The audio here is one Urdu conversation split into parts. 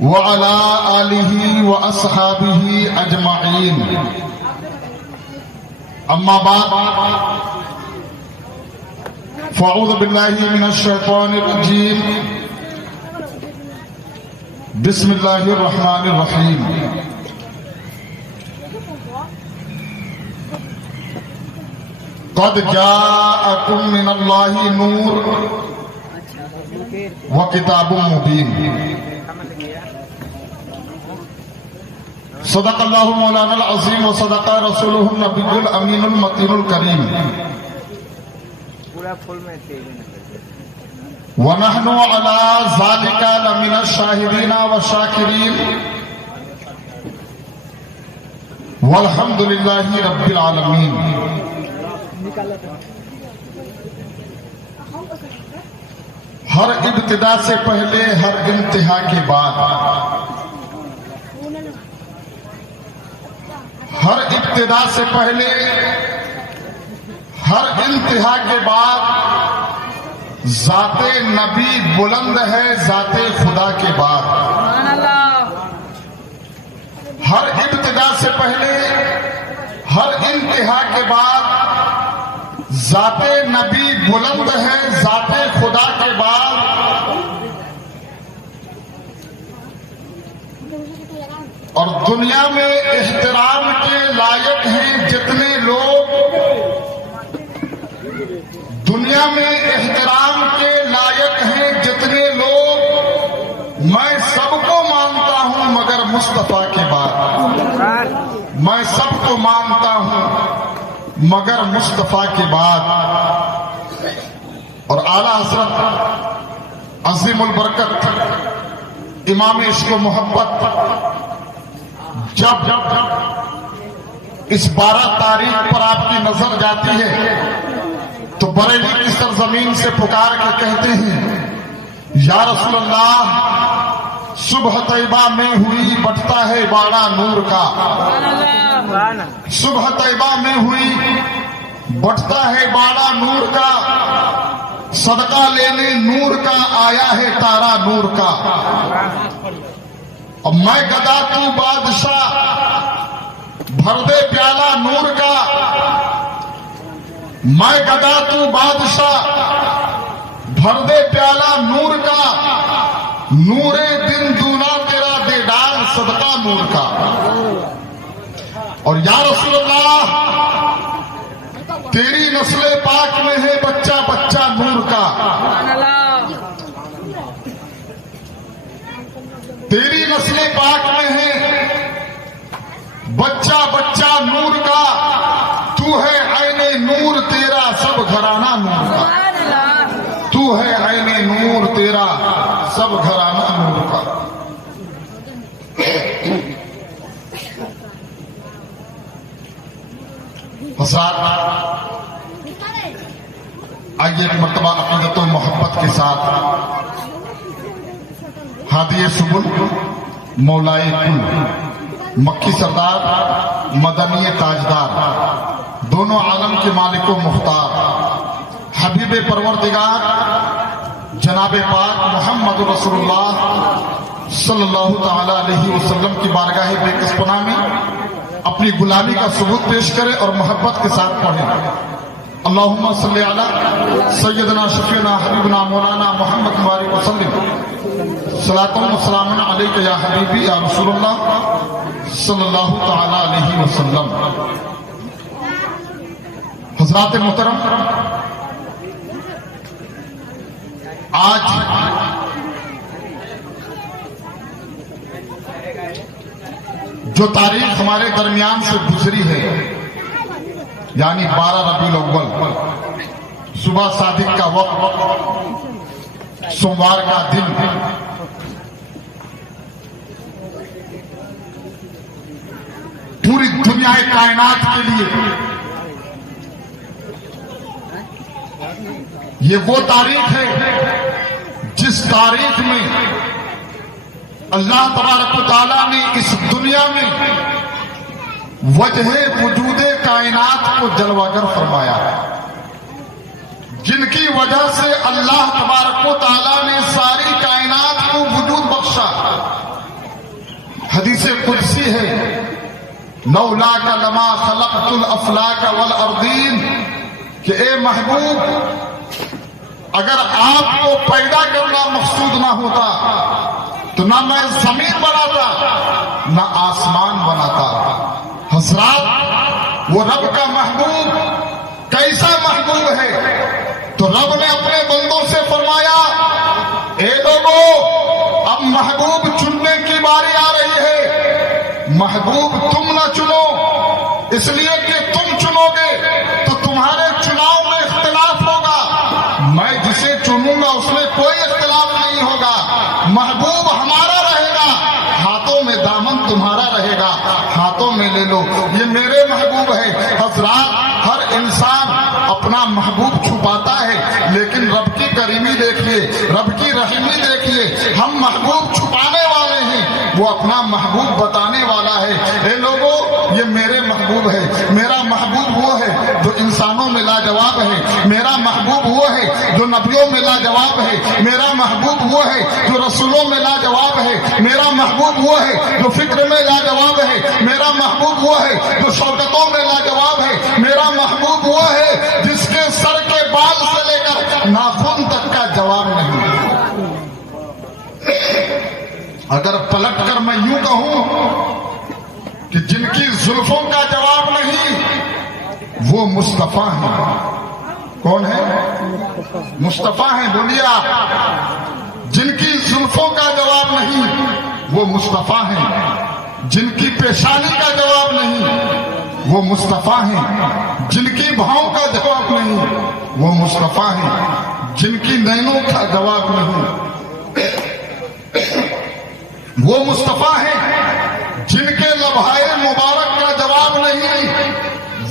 وعلى آله وأصحابه أجمعين. أما بعد فأعوذ بالله من الشيطان الرجيم. بسم الله الرحمن الرحيم. قد جاءكم من الله نور وكتاب مبين. صدق اللہ مولانا العظیم وصدق رسولہ النبی الامین المتین الکریم. ونحن على ذلك لمن الشاہدین والشاکرین والحمد للہ رب العالمین. ہر ابتدا سے پہلے ہر انتہا کے بعد، ہر ابتدا سے پہلے ہر انتہا کے بعد ذات نبی بلند ہے ذات خدا کے بعد. ہر ابتدا سے پہلے ہر انتہا کے بعد ذات نبی بلند ہے ذات خدا کے بعد. اور دنیا میں احترام کے لائق ہیں جتنے لوگ، دنیا میں احترام کے لائق ہیں جتنے لوگ، میں سب کو مانتا ہوں مگر مصطفیٰ کے بعد. میں سب کو مانتا ہوں مگر مصطفیٰ کے بعد. اور اعلیٰ حضرت عظیم البرکت امام عشق و محبت جب اس 12 تاریخ پر آپ کی نظر جاتی ہے تو بریلی کی سرزمین سے پکار کے کہتے ہیں یا رسول اللہ صبح طیبہ میں ہوئی بٹتا ہے باڑا نور کا. صبح طیبہ میں ہوئی بٹتا ہے باڑا نور کا، صدقہ لینے نور کا آیا ہے تارا نور کا. اور میں گدا تو بادشاہ بھر دے پیالہ نور کا. میں گدا تو بادشاہ بھر دے پیالہ نور کا. نور دن دونا تیرا دے ڈال صدقہ نور کا. اور یا رسول اللہ تیری نسل پاک میں ہے بچہ بچہ نور کا. تیری نسل پاک میں ہے بچہ بچہ نور کا. تو ہے عین نور تیرا سب گھرانہ نور کا. تو ہے عین نور تیرا سب گھرانہ نور کا. حضرات آئیے ایک مرتبہ عقیدت و محبت کے ساتھ ہادی سبل مولائے کل مکی سردار مدنی تاجدار دونوں عالم کے مالک و مختار حبیب پروردگار جناب پاک محمد رسول اللہ صلی اللہ تعالی علیہ وسلم کی بارگاہ بے کس پناہ میں اپنی غلامی کا ثبوت پیش کرے اور محبت کے ساتھ پڑھیں. اللہم صلی علی سیدنا شفیعنا حبیبنا مولانا محمد مبارک وسلم. صلاۃ و سلام علیک یا حبیبی یا رسول اللہ صلی اللہ تعالی علیہ وسلم. حضرات محترم، آج جو تاریخ ہمارے درمیان سے گزری ہے یعنی 12 ربیع الاول، صبح صادق کا وقت، سوموار کا دن، پوری دنیا کائنات کے لیے یہ وہ تاریخ ہے جس تاریخ میں اللہ تبارک و تعالیٰ نے اس دنیا میں وجہ وجود کائنات کو جلوگر فرمایا، جن کی وجہ سے اللہ تبارک و تعالیٰ نے ساری کائنات کو وجود بخشا. ہوتی ہے لولاک لما خلقت الافلاک والارضین، کہ اے محبوب اگر آپ کو پیدا کرنا مقصود نہ ہوتا تو نہ میں زمین بناتا نہ آسمان بناتا۔ حضرات وہ رب کا محبوب کیسا محبوب ہے؟ تو رب نے اپنے بندوں سے فرمایا اے لوگو اب محبوب چننے کی باری آ رہی ہے۔ محبوب تم نہ چنو، اس لیے کہ تم چنو گے تو تمہارے چناؤ میں اختلاف ہوگا، میں جسے چنوں گا اس میں کوئی اختلاف نہیں ہوگا۔ محبوب ہمارا رہے گا، ہاتھوں میں دامن تمہارا رہے گا، ہاتھوں میں لے لو، یہ میرے محبوب ہے۔ حضرات ہر انسان اپنا محبوب چھپاتا ہے، لیکن رب کی کریمی دیکھیے، رب کی رحیمی دیکھیے، ہم محبوب چھپانے والے ہیں، وہ اپنا محبوب بتانے والا ہے۔ اے لوگوں یہ میرے محبوب ہے، میرا محبوب وہ ہے جو انسانوں میں لاجواب ہے، میرا محبوب وہ ہے جو نبیوں میں لاجواب ہے، میرا محبوب وہ ہے جو رسولوں میں لاجواب ہے، میرا محبوب وہ ہے جو فکر میں لاجواب ہے، میرا محبوب وہ ہے جو شوکتوں میں لاجواب ہے، میرا محبوب وہ ہے جس کے سر کے بال سے لے کر ناخن تک کا جواب نہیں۔ اگر پلٹ کر میں یوں کہوں کہ جن کی زلفوں کا جواب نہیں وہ مصطفیٰ ہیں۔ کون ہے؟ مصطفیٰ ہیں، بولیے آپ۔ جن کی زلفوں کا جواب نہیں وہ مصطفیٰ ہیں، جن کی پیشانی کا جواب نہیں وہ مصطفیٰ ہیں، جن کی بھاؤں کا جواب نہیں وہ مصطفیٰ ہیں، جن کی نینوں کا جواب نہیں وہ مصطفیٰ ہیں، جن کے لبھائے مبارک کا جواب نہیں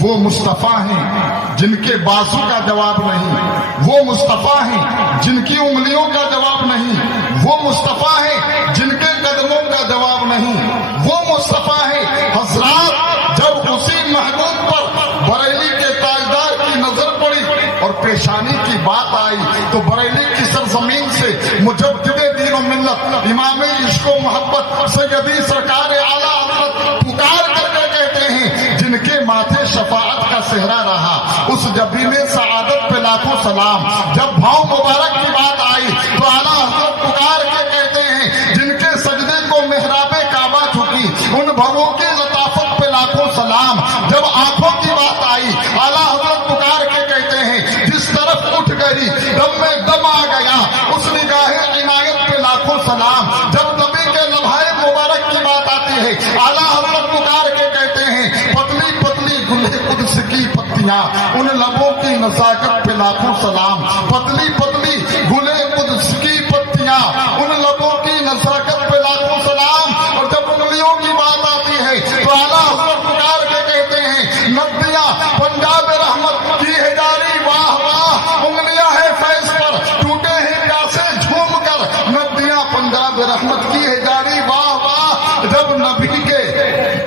وہ مصطفیٰ ہیں، جن کے بازو کا جواب نہیں وہ مصطفیٰ ہیں، جن کی انگلیوں کا جواب نہیں وہ مصطفیٰ ہیں، جن کے قدموں کا جواب نہیں وہ مصطفیٰ ہیں۔ حضرات جب اسی محبوب پر بریلی کے تاجدار کی نظر پڑی اور پیشانی کی بات آئی تو بریلی کی سرزمین سے مجدد دین و ملت امام عشق و محبت سیدی سرکار اعلیٰ حضرت پکار کر کے کہتے ہیں جن کے ماتھے شفاعت کا صحرا رہا اس جبین سعادت پہ لاکھوں سلام۔ جب بھاؤں مبارک کی بات آئی تو اعلیٰ حضرت پکار کے کہتے ہیں جن کے سجدے کو محراب کعبہ جھکی ان بھووں کی لطافت پہ لاکھوں سلام۔ جب آنکھوں کی بات آئی اعلیٰ حضرت پکار کے کہتے ہیں جس طرف اٹھ گئی دم میں دم آ گیا اس نگاہ عنایت پہ لاکھوں سلام۔ جب نبی کے لمحے مبارک کی بات آتی ہے اعلیٰ حضرت پکار کے کہتے ہیں پتلی پتلی گلے قدس کی پتیاں ان لبوں کی نزاکت پہ لاکھوں سلام۔ پتلی پتلی گلے قدس کی پتیاں ان لبوں کی نزاکت پہ لاکھوں سلام۔ اور جب انگلیوں کی بات آتی ہے تو اعلیٰ حضرت پکار کے کہتے ہیں ندیاں پنجاب رحمت کی ہے جاری واہ واہ، انگلیاں ہے فیض پر ٹوٹے ہیں پیاسے جھوم کر، ندیاں پنجاب رحمت کی ہے جاری واہ واہ۔ جب نبی کے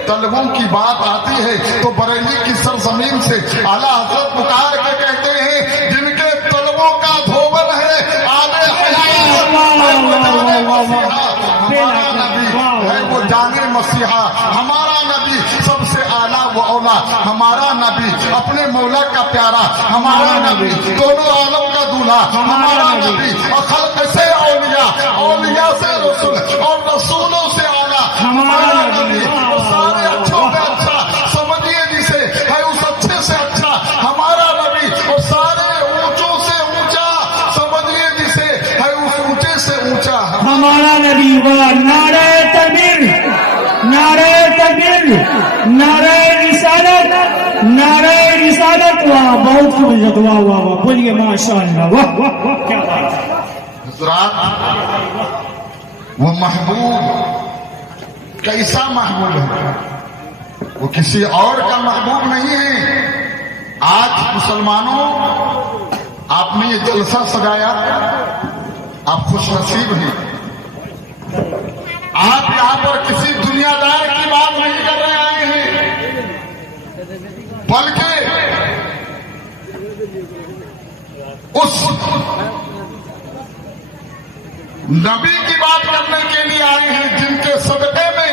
طلبوں کی بات آتی ہے تو بریلی کی سرزمین سے اعلیٰ حضرت پکار کے کہتے ہیں جن کے طلبوں کا دھوبن ہے آنے ہمارا نبی ہے وہ جانے مسیحا، ہمارا نبی سب سے اعلیٰ و اولا، ہمارا نبی اپنے مولا کا پیارا، ہمارا نبی دونوں عالم کا دولہا، ہمارا نبی اور خلق سے اولیاء، اولیاء سے رسول اور رسولوں سے اعلیٰ، ہمارا نبی اور سارے اچھوں میں اچھا سمجھیے جسے ہے اس اچھے سے اچھا، ہمارا نبی اور سارے اونچوں سے اونچا سمجھیے جسے ہے اس اونچے سے اونچا ہمارا نبی۔ وہ نعرہ تکبیر، نعرہ تکبیر، نعرہ رسالت، نعرہ رسالت۔ واہ بہت خوبصورت، واہ واہ واہ، بولیے ماشاء اللہ، واہ واہ واہ، کیا بات ہے۔ حضرات وہ محبوب کیسا محبوب ہے؟ وہ کسی اور کا محبوب نہیں ہے۔ آج مسلمانوں آپ نے یہ جلسہ سجایا، آپ خوش نصیب ہیں۔ آپ یہاں پر کسی دنیا دار کی بات نہیں کر رہے آئے ہیں، بلکہ اس نبی کی بات کرنے کے لیے آئے ہیں جن کے صدقے میں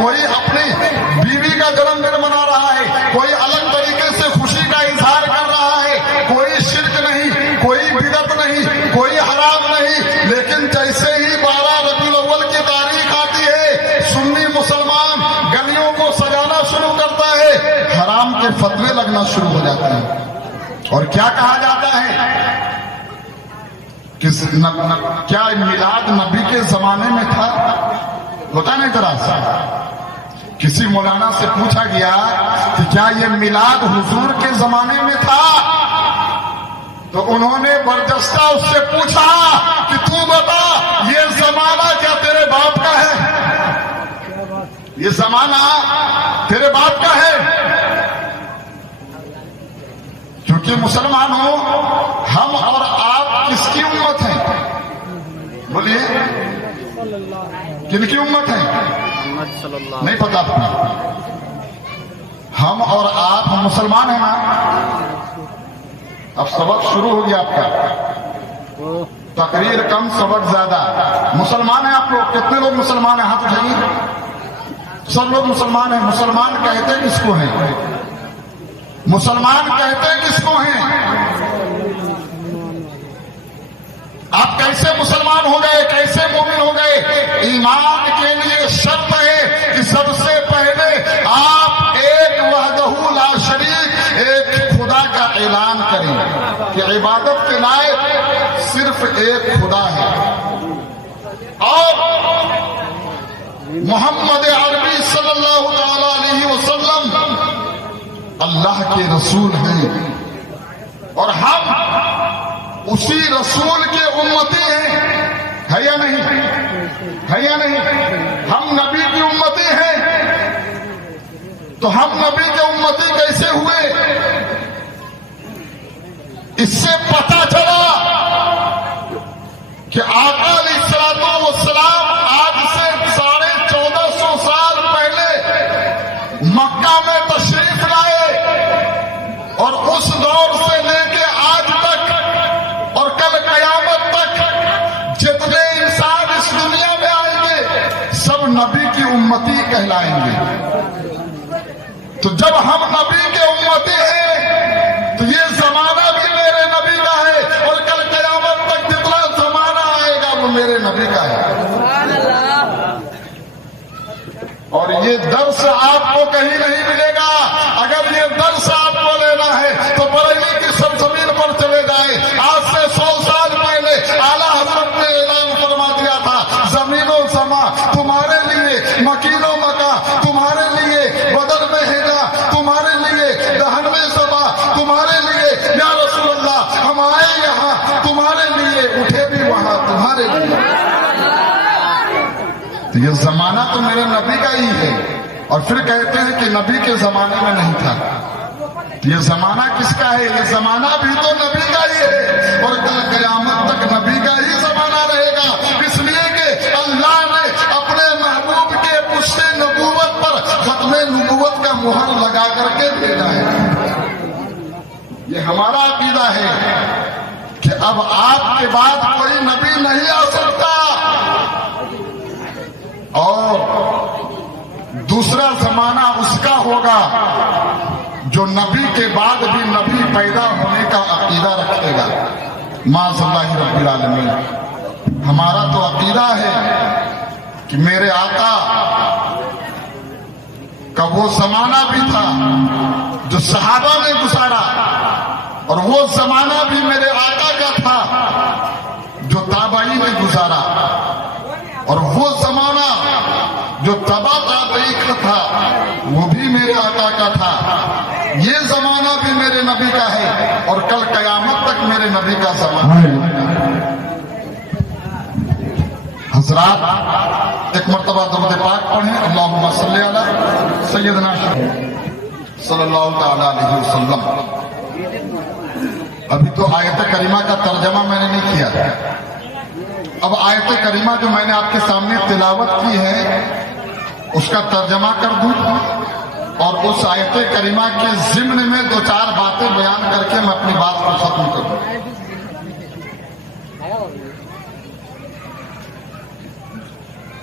کوئی اپنی بیوی کا جنم دن منا رہا ہے، کوئی الگ طریقے سے خوشی کا اظہار کر رہا ہے، کوئی شرک نہیں، کوئی بدعت نہیں، کوئی حرام نہیں، لیکن جیسے ہی 12 ربیع الاول کی تاریخ آتی ہے سنی مسلمان گلیوں کو سجانا شروع کرتا ہے، حرام کے فتوے لگنا شروع ہو جاتے ہیں۔ اور کیا کہا جاتا ہے کیا میلاد نبی کے زمانے میں تھا؟ ہوتا نہیں ذرا سا کسی مولانا سے پوچھا گیا کہ کیا یہ میلاد حضور کے زمانے میں تھا؟ تو انہوں نے برجستہ اس سے پوچھا کہ تو بتا یہ زمانہ کیا تیرے باپ کا ہے؟ یہ زمانہ تیرے باپ کا ہے؟ کیونکہ مسلمان ہو ہم اور آپ کس کی امت ہیں؟ بولیے کن کی امت ہیں؟ نہیں پتا آپ کو؟ ہم اور آپ مسلمان ہیں نا؟ اب سبق شروع ہو گیا آپ کا، تقریر کم سبق زیادہ۔ مسلمان ہیں آپ لوگ؟ کتنے لوگ مسلمان ہیں؟ ہاتھ اٹھائیے۔ سب لوگ مسلمان ہیں۔ مسلمان کہتے کس کو ہیں؟ مسلمان کہتے کس کو ہیں؟ آپ کیسے مسلمان ہو گئے؟ کیسے مومن ہو گئے؟ ایمان کے لیے شرط ہے کہ سب سے پہلے آپ ایک وحدہ لا شریک ایک خدا کا اعلان کریں کہ عبادت کے لائق صرف ایک خدا ہے، اور محمد عربی صلی اللہ تعالی علیہ وسلم اللہ کے رسول ہیں، اور ہم اسی رسول کے امتی ہیں۔ ہے یا نہیں؟ ہے یا نہیں؟ ہم نبی کی امتی ہیں، تو ہم نبی کے امتی کیسے ہوئے؟ اس سے پتہ چلا کہ آقا علیہ الصلوۃ والسلام آج سے 1450 سال پہلے مکہ میں تشریف لائے، اور اس دور سے لے کے آج تک اور کل قیامت تک جتنے انسان اس دنیا میں آئیں گے سب نبی کی امتی کہلائیں گے۔ تو جب ہم نبی کے امتی ہیں تو یہ زمانہ بھی میرے نبی کا ہے، اور کل قیامت تک جتنا زمانہ آئے گا وہ میرے نبی کا ہے۔ اور یہ درس آپ کو کہیں نہیں ملے گا۔ اگر یہ درس آپ کو لینا ہے تو بریلی کی سرزمین پر چلے جائیں۔ آج سے 100 سال پہلے اعلیٰ حضرت نے اعلان فرما دیا تھا، زمین و سما تمہارے لیے، مکین و مکہ تمہارے لیے، بدر میں ہجا تمہارے لیے، دہن میں سبا تمہارے لیے، یا رسول اللہ ہم آئے یہاں تمہارے لیے، اٹھے بھی وہاں تمہارے لیے۔ تو یہ زمانہ تو میرے نبی کا ہی ہے، اور پھر کہتے ہیں کہ نبی کے زمانے میں نہیں تھا۔ یہ زمانہ کس کا ہے؟ یہ زمانہ بھی تو نبی کا ہی ہے، اور کل قیامت تک نبی کا ہی زمانہ رہے گا، اس لیے کہ اللہ نے اپنے محبوب کے پشت نبوت پر ختم نبوت کا مہر لگا کر کے بھیجا ہے۔ یہ ہمارا عقیدہ ہے کہ اب آپ کے بعد کوئی نبی نہیں آ سکتا، اور دوسرا زمانہ اس کا ہوگا جو نبی کے بعد بھی نبی پیدا ہونے کا عقیدہ رکھے گا۔ معاذ اللہ رب العالمین۔ ہمارا تو عقیدہ ہے کہ میرے آقا کا وہ زمانہ بھی تھا جو صحابہ نے گزارا، اور وہ زمانہ بھی میرے آقا کا تھا جو تابعین نے گزارا، اور وہ زمانہ جو تبا تابعی کا تھا وہ بھی میرے آقا کا تھا۔ یہ زمانہ بھی میرے نبی کا ہے، اور کل قیامت تک میرے نبی کا زمانہ ہے۔ حضرات ایک مرتبہ درود پاک پڑھیں، اللہم صلی علی سیدنا صلی اللہ تعالی علیہ وسلم۔ ابھی تو آیت کریمہ کا ترجمہ میں نے نہیں کیا، اب آیت کریمہ جو میں نے آپ کے سامنے تلاوت کی ہے اس کا ترجمہ کر دوں، اور اس آیت کریمہ کے ضمن میں 2-4 باتیں بیان کر کے میں اپنی بات کو ختم کروں۔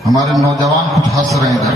ہمارے نوجوان کچھ ہنس رہے ہیں،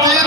3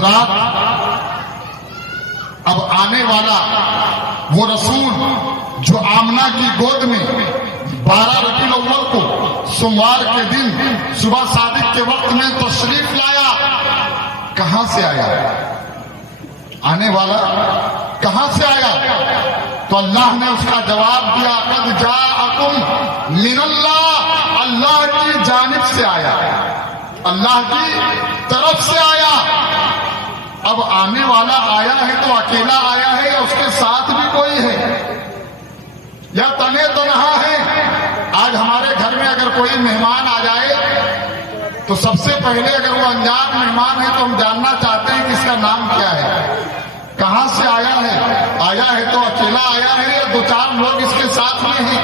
حضرات، اب آنے والا وہ رسول جو آمنہ کی گود میں 12 ربیع الاول کو سوموار کے دن صبح صادق کے وقت میں تشریف لایا، کہاں سے آیا؟ آنے والا کہاں سے آیا؟ تو اللہ نے اس کا جواب دیا، قد جاءکم من اللہ، اللہ کی جانب سے آیا، اللہ کی طرف سے آیا۔ اب آنے والا آیا ہے تو اکیلا آیا ہے یا اس کے ساتھ بھی کوئی ہے، یا تنے تنہا ہے؟ آج ہمارے گھر میں اگر کوئی مہمان آ جائے تو سب سے پہلے اگر وہ انجان مہمان ہے تو ہم جاننا چاہتے ہیں کہ اس کا نام کیا ہے، کہاں سے آیا ہے، آیا ہے تو اکیلا آیا ہے یا 2-4 لوگ اس کے ساتھ میں ہیں؟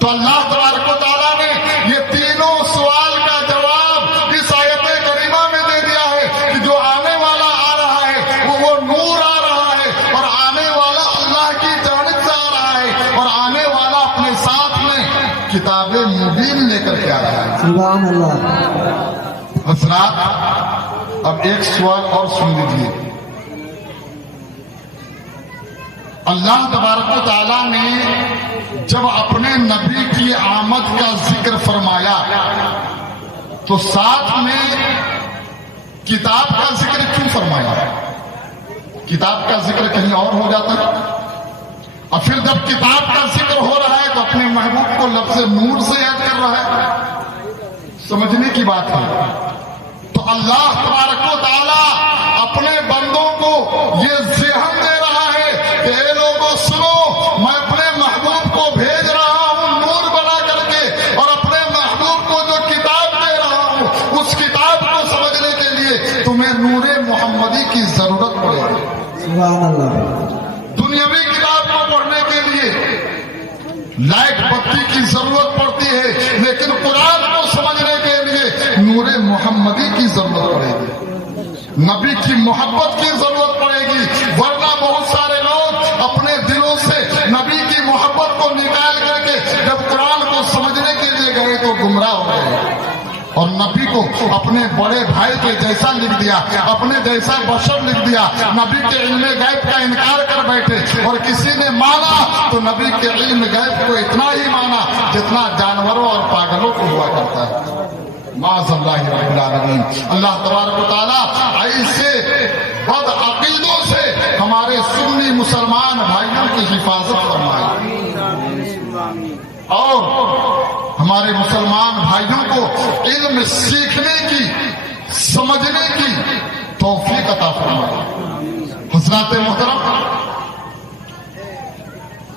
تو اللہ تبارک و تعالیٰ نے یہ تینوں سوال کا جواب اس آیت کریمہ میں دے دیا ہے کہ جو آنے والا آ رہا ہے وہ نور آ رہا ہے، اور آنے والا اللہ کی جانب سے آ رہا ہے، اور آنے والا اپنے ساتھ میں کتاب مبین لے کر کے آ رہا ہے۔ سبحان اللہ۔ حضرات، اب ایک سوال اور سن لیجیے۔ اللہ تبارک و تعالیٰ نے جب اپنے نبی کی آمد کا ذکر فرمایا تو ساتھ میں کتاب کا ذکر کیوں فرمایا؟ کتاب کا ذکر کہیں اور ہو جاتا ہے، اور پھر جب کتاب کا ذکر ہو رہا ہے تو اپنے محبوب کو لفظ نور سے یاد کر رہا ہے۔ سمجھنے کی بات ہے۔ تو اللہ تبارک و تعالیٰ اپنے بندوں کو یہ ذہن دے رہا ہے کہ اے لوگوں سنو، میں اپنے محبوب کو بھیج رہا ہوں نور بنا کر کے، اور اپنے محبوب کو جو کتاب دے رہا ہوں اس کتاب کو سمجھنے کے لیے تمہیں نور محمدی کی ضرورت پڑے گی۔ سبحان اللہ۔ دنیاوی کتاب کو پڑھنے کے لیے لائٹ بتی کی ضرورت پڑتی ہے، لیکن قرآن کو سمجھنے کے لیے نور محمدی کی ضرورت پڑے گی، نبی کی محبت کی ضرورت پڑے گی، ورنہ بہت سارے لوگ اپنے دلوں سے نبی کی محبت کو نکال کر کے جب قرآن کو سمجھنے کے لیے گئے تو گمراہ ہو گئے، اور نبی کو اپنے بڑے بھائی کے جیسا لکھ دیا، اپنے جیسا بشر لکھ دیا، نبی کے علم غیب کا انکار کر بیٹھے، اور کسی نے مانا تو نبی کے علم غیب کو اتنا ہی مانا جتنا جانوروں اور پاگلوں کو ہوا کرتا ہے۔ معاذ اللہ رب العالمین۔ اللہ تبارک و تعالیٰ ایسے بد عقیدوں سے ہمارے سنی مسلمان بھائیوں کی حفاظت فرمائے، اور ہمارے مسلمان بھائیوں کو علم سیکھنے کی، سمجھنے کی توفیق عطا فرمائے۔ حضرات محترم،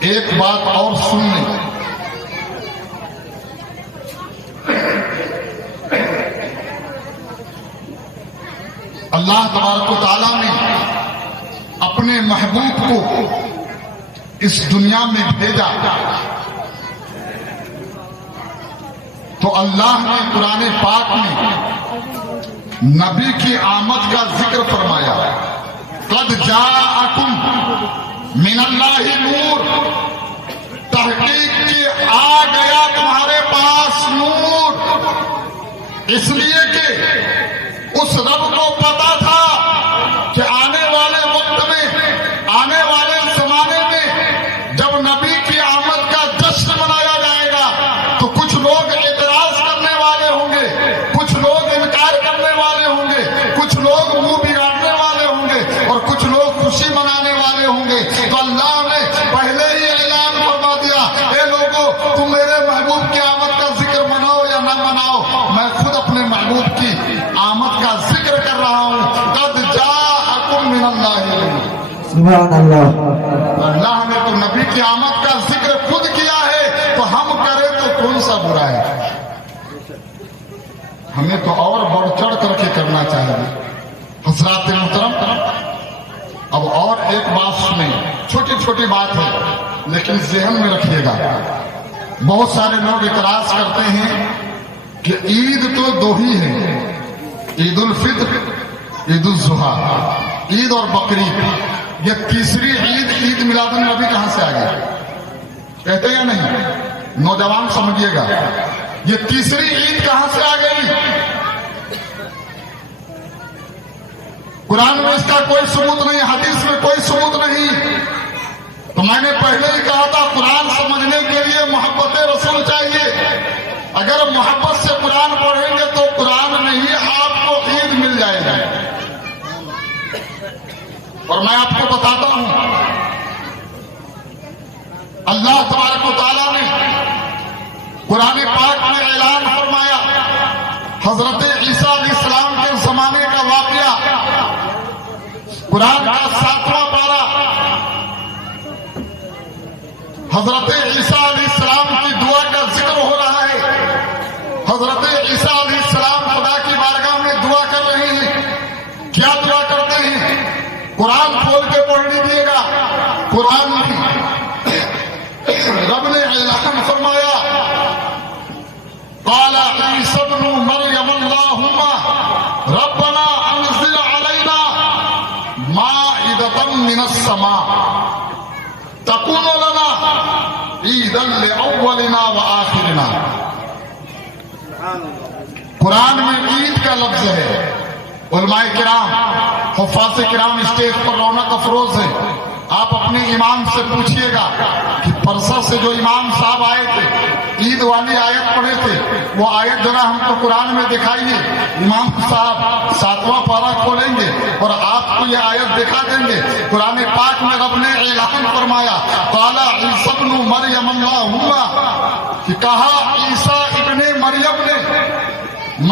ایک بات اور سن لیں۔ اللہ تبارک و تعالیٰ نے اپنے محبوب کو اس دنیا میں بھیجا تو اللہ نے قرآن پاک میں نبی کی آمد کا ذکر فرمایا، قد جاءکم من اللہ نور، تحقیق کی آ گیا تمہارے پاس نور، اس لیے کہ اس رب کو پتا تھا کہ آنے والے وقت میں، آنے والے زمانے میں جب نبی کی آمد کا جشن منایا جائے گا تو کچھ لوگ اعتراض کرنے والے ہوں گے، کچھ لوگ انکار کرنے والے ہوں گے، کچھ لوگ منہ بگاڑنے والے ہوں گے، اور کچھ لوگ خوشی منانے والے ہوں گے۔ تو اللہ نے پہلے ہی اعلان فرما دیا، اے لوگوں، تم میرے محبوب کی آمد کا ذکر مناؤ یا نہ مناؤ، میں خود اپنے محبوب کی آمد کا ذکر کر رہا ہوں۔ قد جاءکم من اللہ، سبحان اللہ۔ اللہ نے تو نبی کی آمد کا ذکر خود کیا ہے، تو ہم کریں تو کون سا برا ہے؟ ہمیں تو اور بڑھ چڑھ کر کے کرنا چاہیے۔ حضرات محترم، اب اور ایک بات سنیں، چھوٹی چھوٹی بات ہے لیکن ذہن میں رکھیے گا۔ بہت سارے لوگ اعتراض کرتے ہیں کہ عید تو 2 ہی ہے، عید الفطر، عید الاضحیٰ، عید اور بقرعید، یہ تیسری عید، عید میلاد النبی کہاں سے آ گئی؟ کہتے یا نہیں؟ نوجوان سمجھیے گا، یہ تیسری عید کہاں سے آ گئی؟ قرآن میں اس کا کوئی ثبوت نہیں، حدیث میں کوئی ثبوت نہیں۔ تو میں نے پہلے ہی کہا تھا قرآن سمجھنے کے لیے محبت رسول چاہیے۔ اگر محبت سے قرآن پڑھیں گے تو قرآن میں ہی آپ کو عید مل جائے گا۔ اور میں آپ کو بتاتا ہوں، اللہ تبارک و تعالیٰ نے قرآن پاک میں اعلان فرمایا، حضرت عیسیٰ علیہ السلام کے زمانے کا واقعہ، قرآن کا 7واں پارہ، حضرت عیسیٰ علیہ السلام کی دعا کا ذکر ہو رہا ہے۔ حضرت عیسیٰ علیہ السلام خدا کی بارگاہ میں دعا کر رہے ہیں۔ کیا دعا کرتے ہیں؟ قرآن کھول کے پڑھ لیجیے گا۔ قرآن میں رب نے اعلان فرمایا، قال عیسی ابن مریم اللہم ربنا انزل علینا مائدۃ من السماء تکون لنا عیدا لاولنا وآخرنا۔ قرآن میں عید کا لفظ ہے۔ علماء کرام، حفاظ کرام اسٹیج پر رونق افروز ہے۔ آپ اپنے امام سے پوچھئے گا کہ پرسا سے جو امام صاحب آئے تھے، عید والی آیت پڑھے تھے، وہ آیت ذرا ہم کو قرآن میں دکھائیے۔ امام صاحب 7واں پارہ کھولیں گے اور آپ کو یہ آیت دکھا دیں گے۔ قرآن پاک میں رب نے اعلان فرمایا، قال عیسی ابن مریم اللہم، کہ کہا عیسیٰ ابن مریم نے،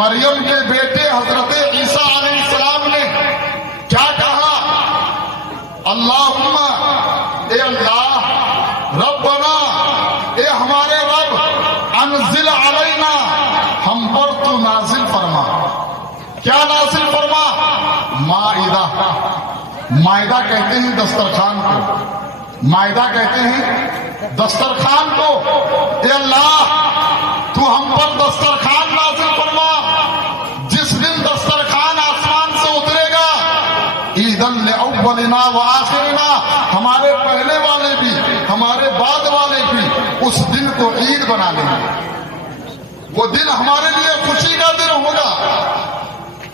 مریم کے بیٹے حضرت عیسیٰ علیہ السلام نے کیا کہا؟ اللہم، اے اللہ، ربنا، اے ہمارے رب، انزل علینا، ہم پر تو نازل فرما۔ کیا نازل فرما؟ مائدہ۔ مائدہ کہتے ہیں دسترخوان کو، مائدہ کہتے ہیں دسترخوان کو۔ اے اللہ، تو ہم پر دسترخوان نازل فرما۔ جس دن دسترخوان آسمان سے اترے گا، عیداً لاولنا وآخرنا، ہمارے پہلے والے بھی ہمارے بعد والے بھی اس دن کو عید بنا لیں گے۔ وہ دن ہمارے لیے خوشی کا دن ہوگا،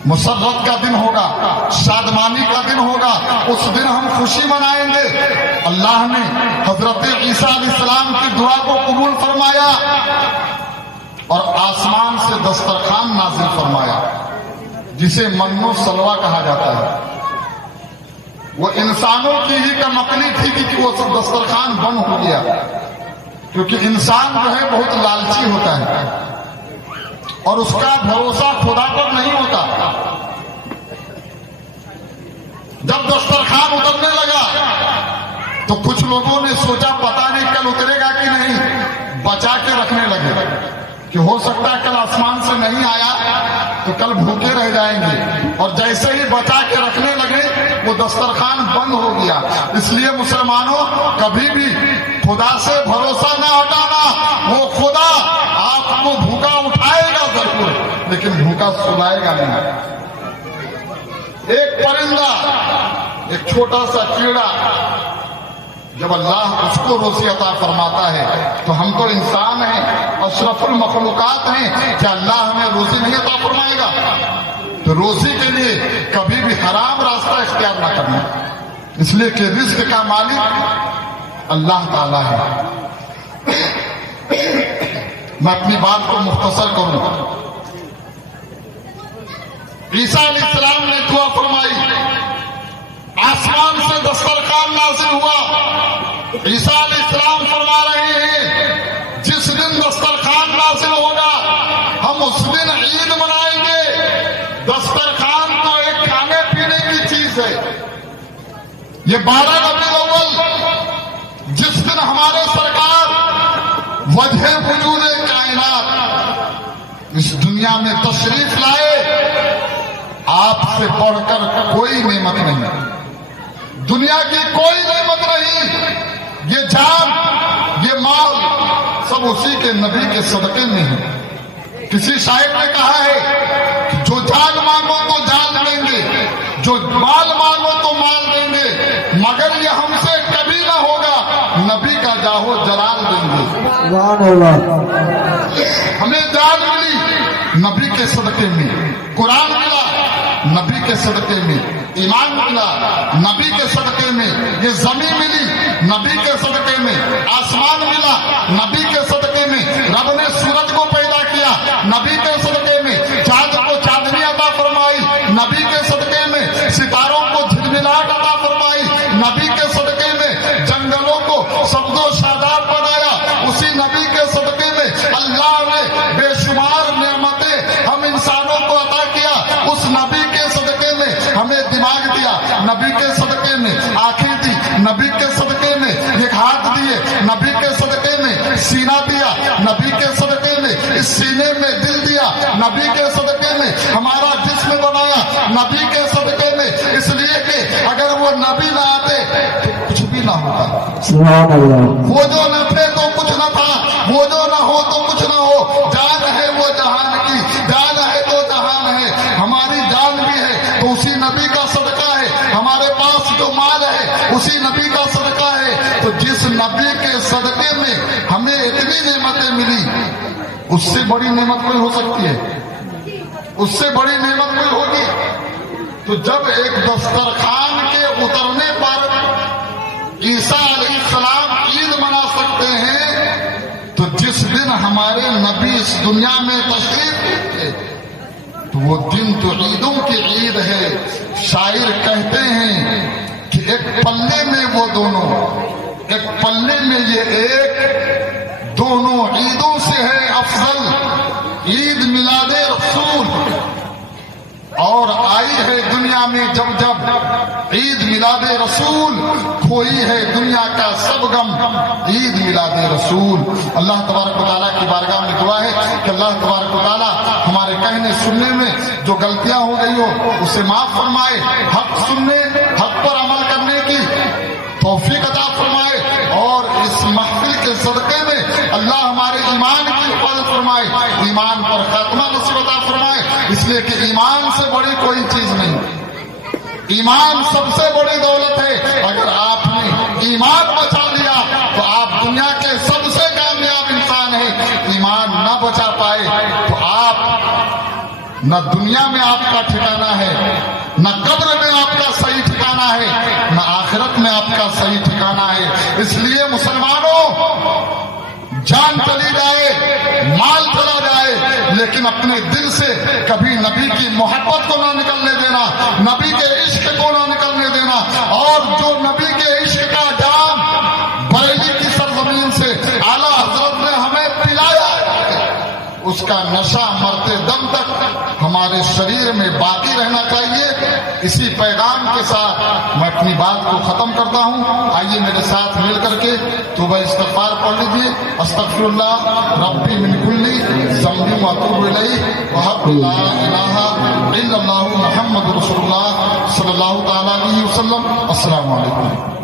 مسرت کا دن ہوگا، شادمانی کا دن ہوگا۔ اس دن ہم خوشی منائیں گے۔ اللہ نے حضرت عیسیٰ علیہ السلام کی دعا کو قبول فرمایا اور آسمان سے دسترخوان نازل فرمایا، جسے من و سلوہ کہا جاتا ہے۔ وہ انسانوں کی ہی کا مکنی تھی کہ وہ سب دسترخوان بند ہو گیا، کیونکہ انسان جو ہے بہت لالچی ہوتا ہے اور اس کا بھروسہ خدا پر نہیں ہوتا۔ جب دسترخوان اترنے لگا تو کچھ لوگوں نے سوچا پتہ نہیں کل اترے گا کہ نہیں، بچا کے رکھنے لگے کہ ہو سکتا ہے کل آسمان سے نہیں آیا تو کل بھوکے رہ جائیں گے۔ اور جیسے ہی بچا کے رکھنے لگے وہ دسترخوان بند ہو گیا۔ اس لیے مسلمانوں، کبھی بھی خدا سے بھروسہ نہ ہٹانا۔ وہ خدا آپ کو بھوکا اٹھائے گا ضرور، لیکن بھوکا سلائے گا نہیں۔ ایک پرندہ، ایک چھوٹا سا کیڑا، جب اللہ اس کو روزی عطا فرماتا ہے تو ہم تو انسان ہیں، اشرف المخلوقات ہیں، کیا اللہ ہمیں روزی نہیں عطا فرمائے گا؟ تو روزی کے لیے کبھی بھی حرام راستہ اختیار نہ کرنا، اس لیے کہ رزق کا مالک اللہ تعالیٰ ہے۔ میں اپنی بات کو مختصر کروں۔ عیسیٰ علیہ السلام نے دعا فرمائی، آسمان سے دسترخوان نازل ہوا۔ عیسیٰ علیہ السلام فرما رہے ہیں جس دن دسترخوان نازل ہوگا ہم اس دن عید منائیں گے۔ دسترخوان تو ایک کھانے پینے کی چیز ہے۔ یہ 12 ربیع الاول جس دن ہمارے سرکار وجہ وجود کائنات اس دنیا میں تشریف لائے، آپ سے بڑھ کر کوئی نعمت نہیں، دنیا کی کوئی نعمت نہیں۔ یہ جان، یہ مال سب اسی کے نبی کے صدقے میں ہے۔ کسی شاعر نے کہا ہے کہ جو جان مانگو تو جان دیں گے، جو مال مانگو تو مال دیں گے، مگر یہ ہم سے کبھی نہ ہوگا، نبی کا جاہو جلال دیں گے۔ ہمیں جان ملی نبی کے صدقے میں، قرآن ملا نبی کے صدقے میں، ایمان ملا نبی کے صدقے میں، یہ زمین ملی نبی کے صدقے میں، آسمان ملا نبی کے صدقے میں، رب نے سورج کو پیدا کیا نبی کے صدقے میں، چاند کو چاندنی عطا فرمائی نبی کے صدقے میں، ستاروں کو جھلملاہٹ عطا فرمائی نبی کے صدقے میں، جنگلوں کو سبز و شاداب بنایا اسی نبی کے صدقے میں، اللہ نے بے شمار نعمتیں ہم انسانوں کو عطا کیا اس نبی کے صدقے میں، ہمیں دماغ دیا نبی کے صدقے میں، آنکھیں دی نبی کے صدقے میں، ایک ہاتھ دیے نبی کے صدقے میں، سینہ دیا نبی کے صدقے میں، اس سینے میں دل دیا نبی کے صدقے میں، ہمارا جسم بنایا نبی کے صدقے میں، اس لیے کہ اگر وہ نبی نہ آتے تو کچھ بھی نہ ہوتا، سبحان اللہ، وہ جو نہ تھے تو کچھ نہ تھا، وہ جو نہ ہو تو کچھ نہ ہو، جان ہے وہ جہان کی، جان ہے تو جہان ہے، ہماری جان بھی ہے تو اسی نبی کا صدقہ ہے، ہمارے پاس جو مال ہے اسی نبی کا صدقہ ہے، تو جس نبی کے صدقے میں ہمیں اتنی نعمتیں ملی اس سے بڑی نعمت کوئی ہو سکتی ہے؟ اس سے بڑی نعمت کوئی ہوگی؟ تو جب ایک دسترخوان کے اترنے پر عیسیٰ علیہ السلام عید منا سکتے ہیں تو جس دن ہمارے نبی اس دنیا میں تشریف لے تو وہ دن تو عیدوں کی عید ہے۔ شاعر کہتے ہیں کہ ایک پلے میں وہ دونوں، ایک پلے میں یہ ایک، دونوں عیدوں سے ہے افضل، عید میلاد رسول، اور آئی ہے دنیا میں جب جب عید میلاد رسول، کھوئی ہے دنیا کا سب غم عید میلاد رسول۔ اللہ تبارک و تعالیٰ کی بارگاہ میں دعا ہے کہ اللہ تبارک و تعالیٰ ہمارے کہنے سننے میں جو غلطیاں ہو گئی ہو اسے معاف فرمائے، حق سننے حق پر عمل کرنے کی توفیق عطا فرمائے، اور اس محفل کے صدقے میں اللہ ہمارے ایمان کی حفاظت فرمائے، ایمان پر خاتمہ نصیب عطا فرمائے، اس لیے کہ ایمان سے بڑی کوئی چیز نہیں، ایمان سب سے بڑی دولت ہے۔ اگر آپ نے ایمان بچا لیا تو آپ دنیا کے سب سے کامیاب انسان ہیں، ایمان نہ بچا پائے تو آپ نہ دنیا میں آپ کا ٹھکانہ ہے، نہ قبر میں آپ کا صحیح ٹھکانہ ہے، نہ آخرت میں آپ کا صحیح ٹھکانہ ہے۔ اس لیے مسلمانوں، جان چلی جائے، مال چلا جائے، لیکن اپنے دل سے کبھی نبی کی محبت کو نہ نکلنے دینا، نبی کے عشق کو نہ نکلنے دینا، اور جو نبی کے عشق کا جام بریلی کی سرزمین سے اعلیٰ حضرت نے ہمیں پلایا ہے، اس کا نشہ مرتے دم تک ہمارے شریر میں باقی رہنا چاہیے۔ اسی پیغام کے ساتھ میں اپنی بات کو ختم کرتا ہوں۔ آئیے میرے ساتھ مل کر کے توبہ استغفار پڑھ لیجیے۔ استغفر اللہ ربی من کل ذنب واتوب الیہ وحق لا الہ الا اللہ محمد رسول اللہ صلی اللہ تعالی علیہ وسلم۔ السلام علیکم۔